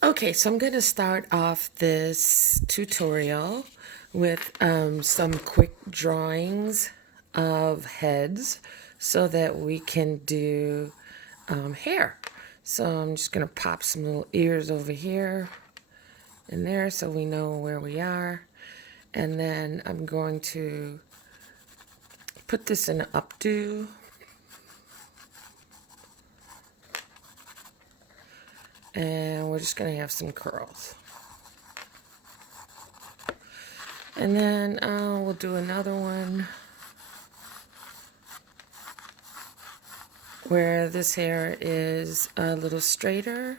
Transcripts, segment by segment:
Okay, so I'm going to start off this tutorial with some quick drawings of heads so that we can do hair. So I'm just going to pop some little ears over here and there so we know where we are. And then I'm going to put this in an updo. And we're just going to have some curls. And then we'll do another one where this hair is a little straighter.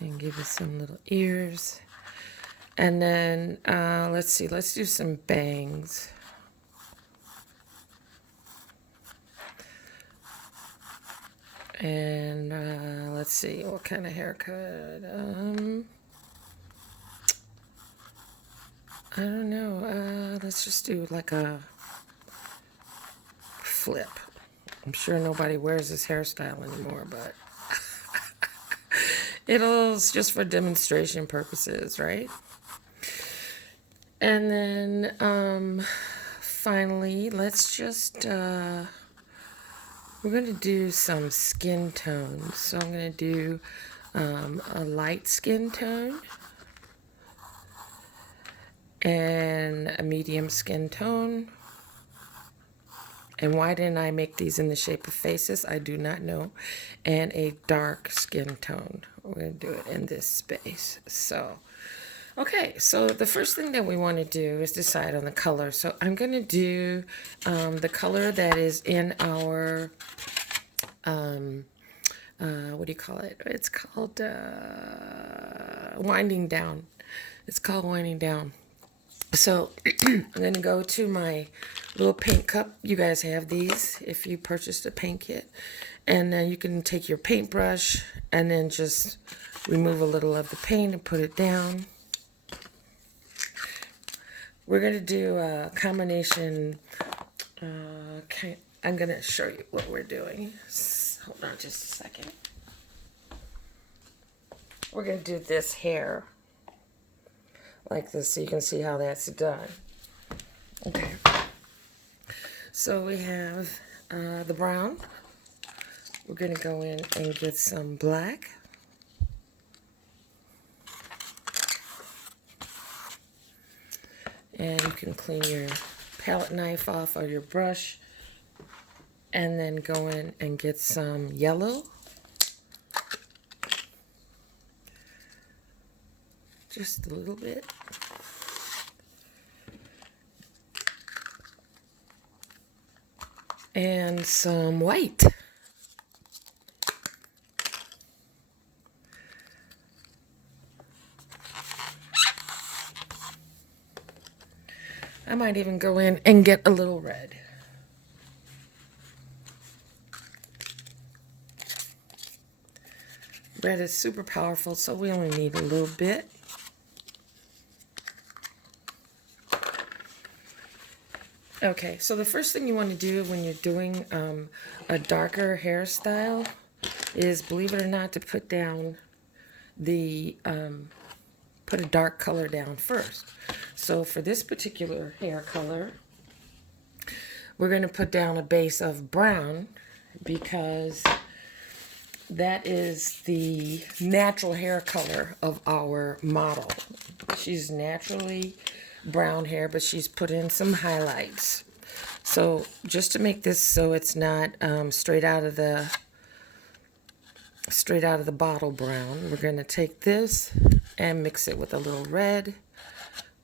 And give it some little ears. And then, let's see, let's do some bangs. And let's see, what kind of haircut? I don't know. Let's just do like a flip. I'm sure nobody wears this hairstyle anymore, but it's just for demonstration purposes, right? And then finally, let's just, we're going to do some skin tones. So I'm going to do a light skin tone and a medium skin tone. And why didn't I make these in the shape of faces? I do not know. And a dark skin tone. We're going to do it in this space. So, okay. So the first thing that we want to do is decide on the color. So I'm going to do the color that is in our, what do you call it? It's called winding down. It's called winding down. So I'm going to go to my little paint cup. You guys have these if you purchased a paint kit. And then you can take your paintbrush and then just remove a little of the paint and put it down. We're going to do a combination. I'm going to show you what we're doing. Hold on just a second. We're going to do this hair like this so you can see how that's done. Okay. So we have the brown. We're going to go in and get some black. And you can clean your palette knife off or your brush. And then go in and get some yellow. Just a little bit. And some white. I might even go in and get a little red. Red is super powerful, so we only need a little bit. Okay, so the first thing you want to do when you're doing a darker hairstyle is, believe it or not, to put down the, put a dark color down first. So for this particular hair color, we're going to put down a base of brown because that is the natural hair color of our model. She's naturally brown hair, but she's put in some highlights. So just to make this so it's not straight out of the bottle brown, we're going to take this and mix it with a little red.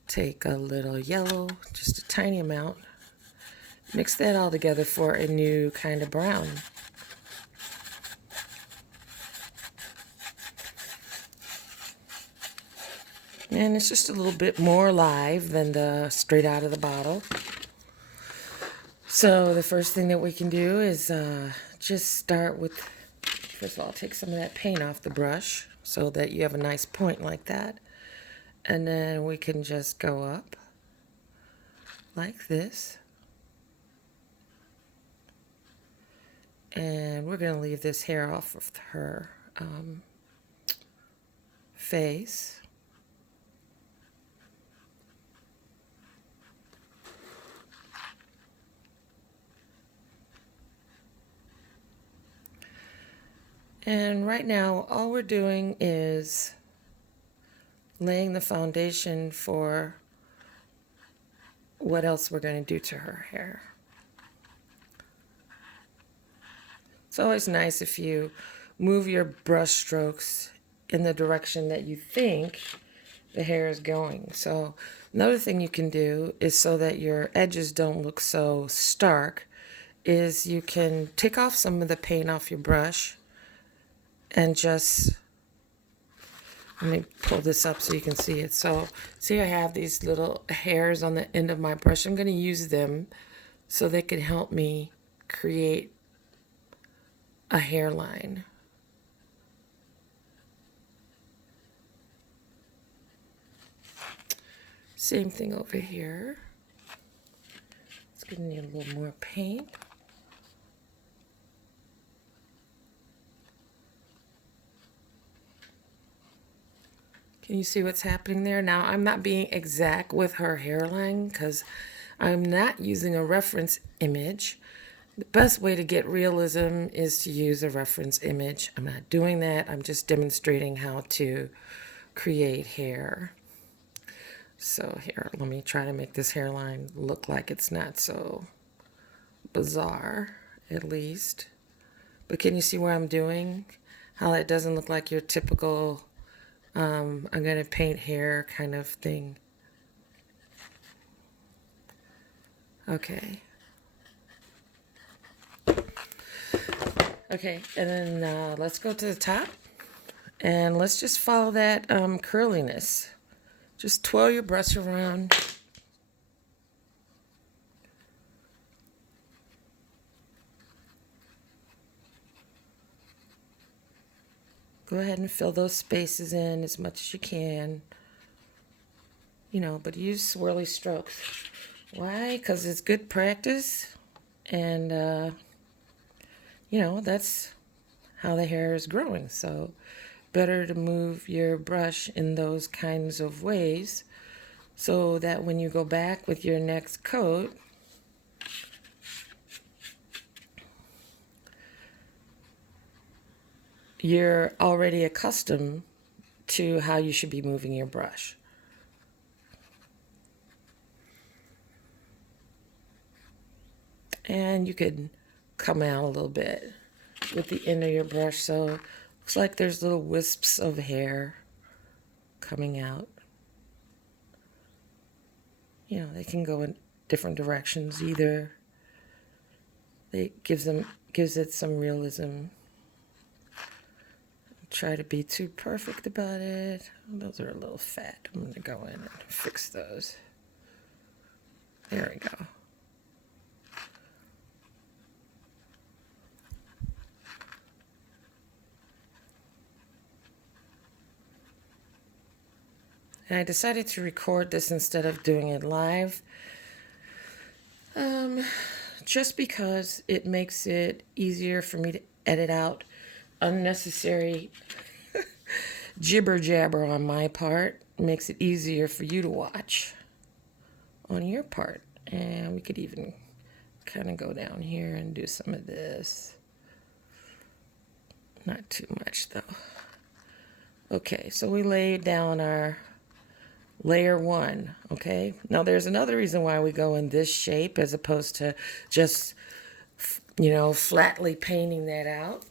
Take a little yellow, just a tiny amount. Mix that all together for a new kind of brown. And it's just a little bit more live than the straight out of the bottle. So the first thing that we can do is just start with, first of all, take some of that paint off the brush so that you have a nice point like that. And then we can just go up like this. And we're going to leave this hair off of her face. And right now, all we're doing is laying the foundation for what else we're going to do to her hair. It's always nice if you move your brush strokes in the direction that you think the hair is going. So another thing you can do is, so that your edges don't look so stark, is you can take off some of the paint off your brush and just, let me pull this up so you can see it. So see, I have these little hairs on the end of my brush. I'm going to use them so they can help me create a hairline. Same thing over here. It's going to need a little more paint. Can you see what's happening there? Now, I'm not being exact with her hairline because I'm not using a reference image. The best way to get realism is to use a reference image. I'm not doing that. I'm just demonstrating how to create hair. So here, let me try to make this hairline look like it's not so bizarre, at least. But can you see where I'm doing? How it doesn't look like your typical I'm going to paint hair kind of thing. Okay. Okay, and then let's go to the top. And let's just follow that curliness. Just twirl your brush around. Go ahead and fill those spaces in as much as you can. You know, but use swirly strokes. Why? Because it's good practice. And, you know, that's how the hair is growing. So better to move your brush in those kinds of ways so that when you go back with your next coat, you're already accustomed to how you should be moving your brush. And you could come out a little bit with the end of your brush. So looks like there's little wisps of hair coming out. You know, they can go in different directions either. It gives it some realism. Try to be too perfect about it. Those are a little fat. I'm going to go in and fix those. There we go. And I decided to record this instead of doing it live. Just because it makes it easier for me to edit out unnecessary jibber jabber on my part. It makes it easier for you to watch on your part. And we could even kind of go down here and do some of this. Not too much though. Okay, so we laid down our layer one, okay? Now there's another reason why we go in this shape as opposed to just, you know, flatly painting that out.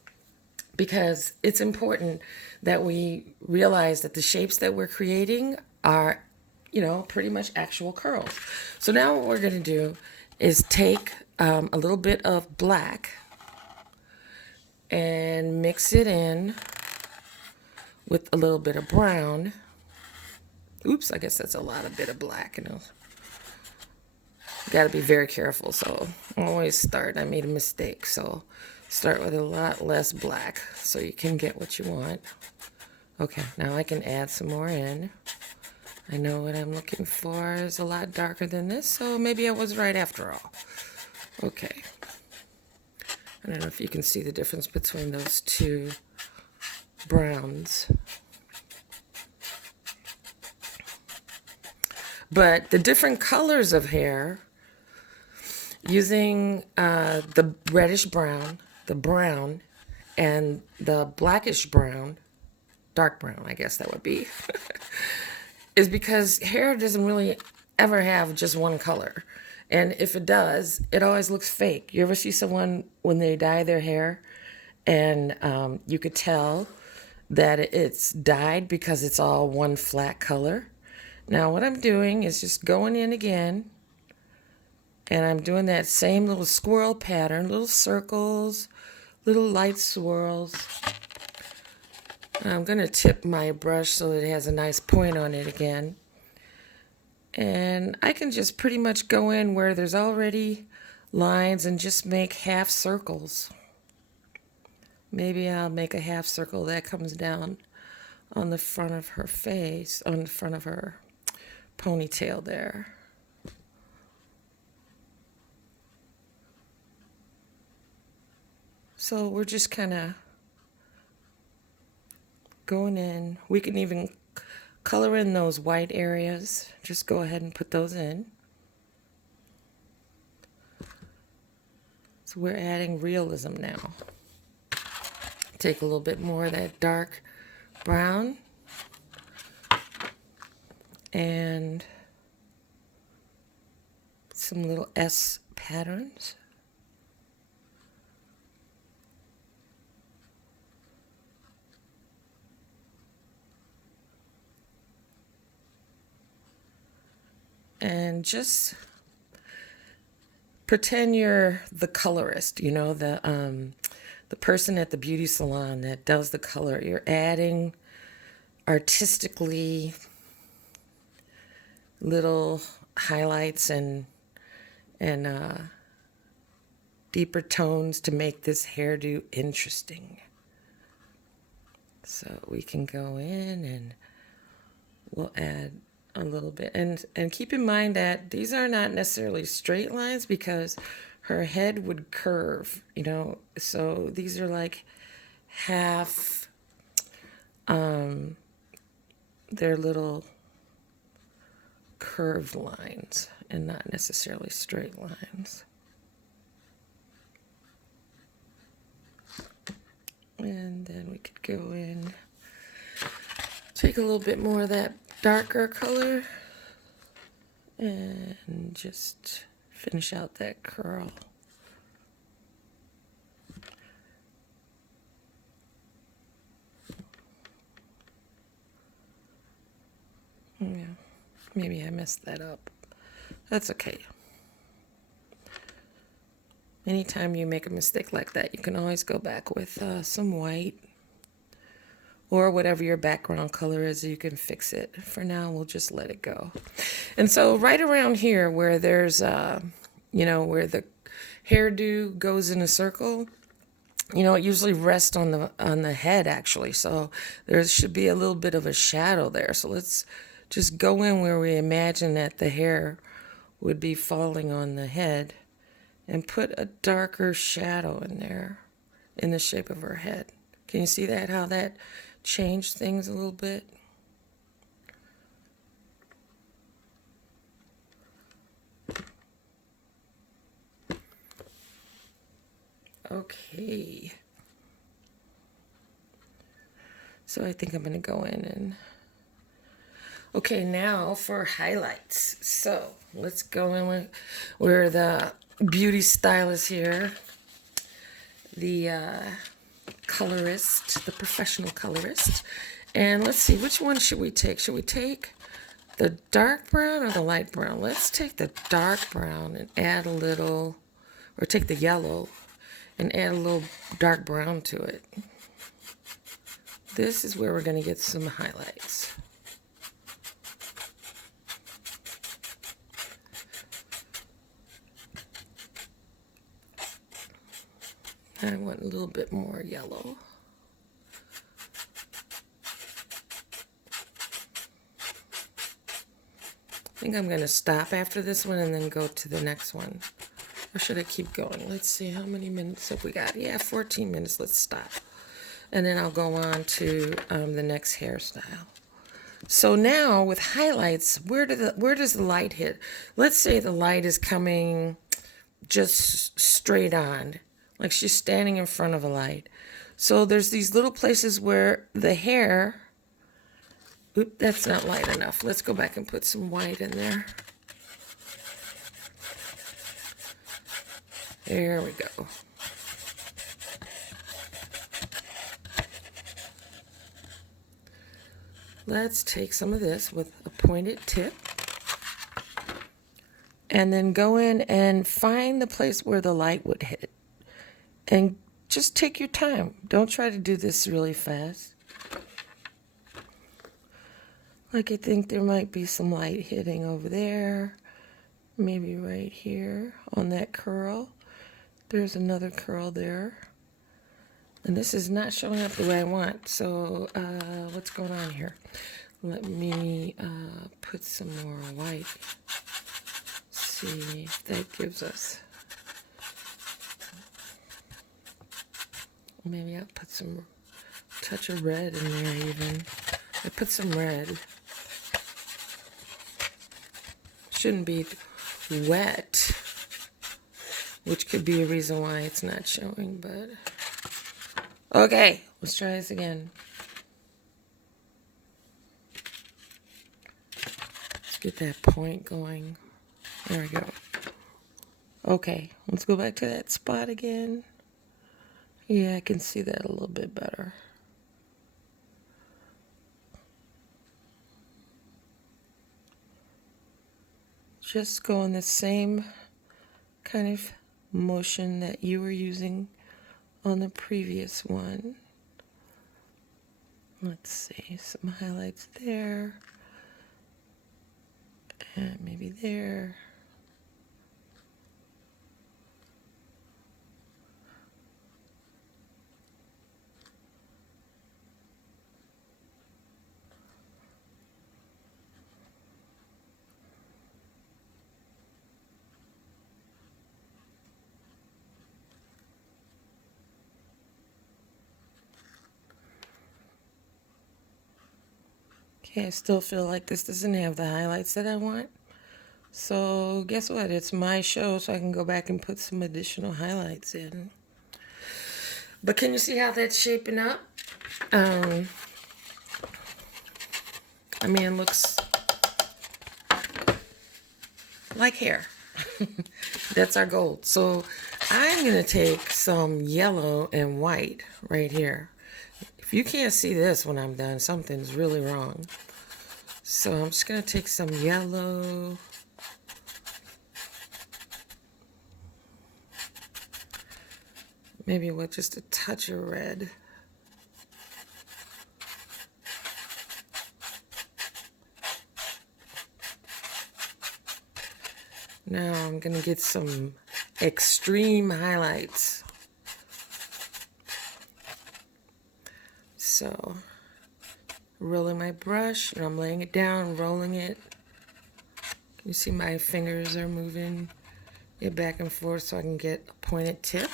Because it's important that we realize that the shapes that we're creating are, you know, pretty much actual curls. So now what we're going to do is take a little bit of black and mix it in with a little bit of brown. Oops, I guess that's a lot of bit of black, you know. Got to be very careful, so always start. I made a mistake, so start with a lot less black so you can get what you want. Okay, now I can add some more in. I know what I'm looking for is a lot darker than this, so maybe I was right after all. Okay. I don't know if you can see the difference between those two browns. But the different colors of hair, using the reddish brown, the brown, and the blackish brown, dark brown, I guess that would be, is because hair doesn't really ever have just one color. And if it does, it always looks fake. You ever see someone when they dye their hair and you could tell that it's dyed because it's all one flat color? Now what I'm doing is just going in again, and I'm doing that same little squirrel pattern, little circles, little light swirls. I'm going to tip my brush so that it has a nice point on it again. And I can just pretty much go in where there's already lines and just make half circles. Maybe I'll make a half circle that comes down on the front of her face, on the front of her ponytail there. So we're just kind of going in. We can even color in those white areas. Just go ahead and put those in. So we're adding realism now. Take a little bit more of that dark brown and some little S patterns. And just pretend you're the colorist, you know, the person at the beauty salon that does the color. You're adding artistically little highlights and deeper tones to make this hairdo interesting. So we can go in and we'll add a little bit, and keep in mind that these are not necessarily straight lines because her head would curve, you know, so these are like half, they're little curved lines and not necessarily straight lines. And then we could go in, take a little bit more of that darker color and just finish out that curl. Yeah, maybe I messed that up. That's okay. Anytime you make a mistake like that, you can always go back with some white or whatever your background color is, you can fix it. For now, we'll just let it go. And so right around here where there's, you know, where the hairdo goes in a circle, you know, it usually rests on the head actually. So there should be a little bit of a shadow there. So let's just go in where we imagine that the hair would be falling on the head and put a darker shadow in there in the shape of her head. Can you see that, how that changed things a little bit? Okay. So I think I'm going to go in and... Okay, now for highlights. So let's go in with where the beauty stylist here, the colorist, the professional colorist. And let's see, which one should we take? Should we take the dark brown or the light brown? Let's take the dark brown and add a little, or take the yellow and add a little dark brown to it. This is where we're going to get some highlights. I want a little bit more yellow. I think I'm going to stop after this one and then go to the next one. Or should I keep going? Let's see, how many minutes have we got? Yeah, 14 minutes. Let's stop. And then I'll go on to the next hairstyle. So now with highlights, where does the light hit? Let's say the light is coming just straight on, like she's standing in front of a light. So there's these little places where the hair, oop, that's not light enough. Let's go back and put some white in there. There we go. Let's take some of this with a pointed tip and then go in and find the place where the light would hit. And just take your time. Don't try to do this really fast. Like I think there might be some light hitting over there. Maybe right here on that curl. There's another curl there. And this is not showing up the way I want. So what's going on here? Let me put some more white. See if that gives us. Maybe I'll put some touch of red in there even. I put some red. Shouldn't be wet, which could be a reason why it's not showing, but okay, let's try this again. Let's get that point going. There we go. Okay, let's go back to that spot again. Yeah, I can see that a little bit better. Just go in the same kind of motion that you were using on the previous one. Let's see, some highlights there. And maybe there. Okay, I still feel like this doesn't have the highlights that I want. So guess what? It's my show, so I can go back and put some additional highlights in. But can you see how that's shaping up? I mean, it looks like hair. That's our goal. So I'm going to take some yellow and white right here. If you can't see this when I'm done, something's really wrong. So I'm just going to take some yellow. Maybe with just a touch of red. Now I'm going to get some extreme highlights. So, rolling my brush, and I'm laying it down, rolling it. You see my fingers are moving it back and forth so I can get a pointed tip.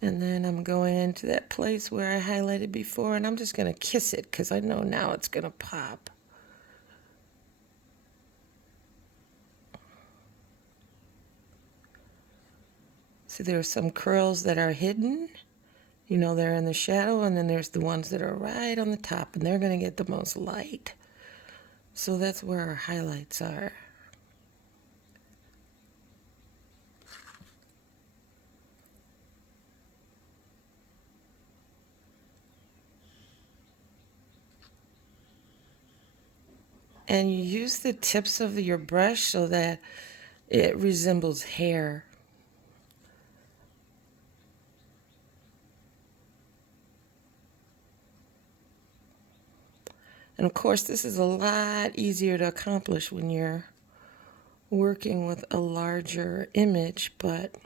And then I'm going into that place where I highlighted before, and I'm just going to kiss it because I know now it's going to pop. See, there are some curls that are hidden. You know, they're in the shadow, and then there's the ones that are right on the top, and they're going to get the most light. So that's where our highlights are. And you use the tips of your brush so that it resembles hair. And of course, this is a lot easier to accomplish when you're working with a larger image, but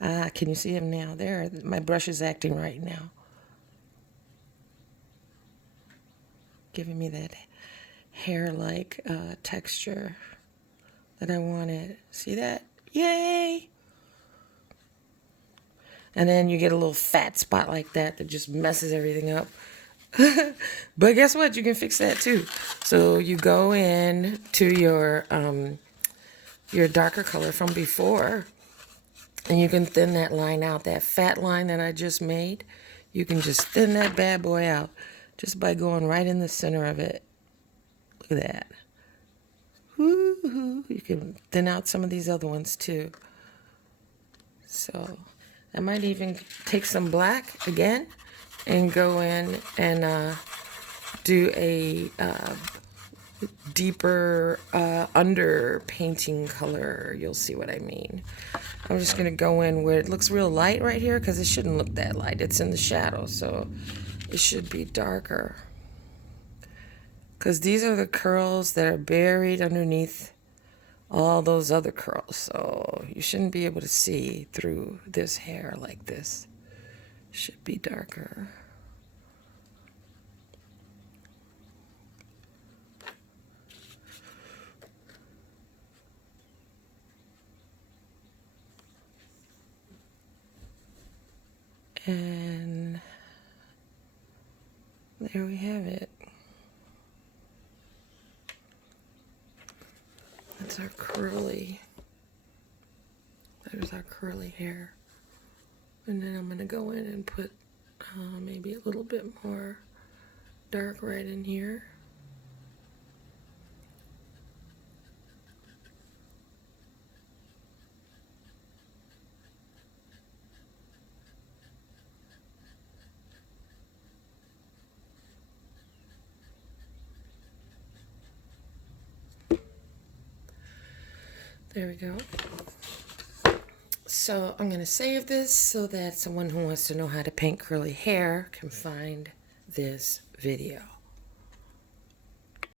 can you see him now? There, my brush is acting right now. Giving me that hair-like texture. that I wanted. See that? Yay! And then you get a little fat spot like that that just messes everything up. But guess what? You can fix that too. So you go in to your darker color from before, and you can thin that line out. That fat line that I just made, you can just thin that bad boy out just by going right in the center of it. Look at that. Woo-hoo. You can thin out some of these other ones too. So I might even take some black again and go in and do a deeper under painting color. You'll see what I mean. I'm just going to go in where it looks real light right here, because it shouldn't look that light. It's in the shadow, so it should be darker. Because these are the curls that are buried underneath all those other curls. So you shouldn't be able to see through this hair like this. Should be darker. And there we have it. That's our curly. There's our curly hair. And then I'm going to go in and put maybe a little bit more dark right in here. There we go. So I'm going to save this so that someone who wants to know how to paint curly hair can find this video.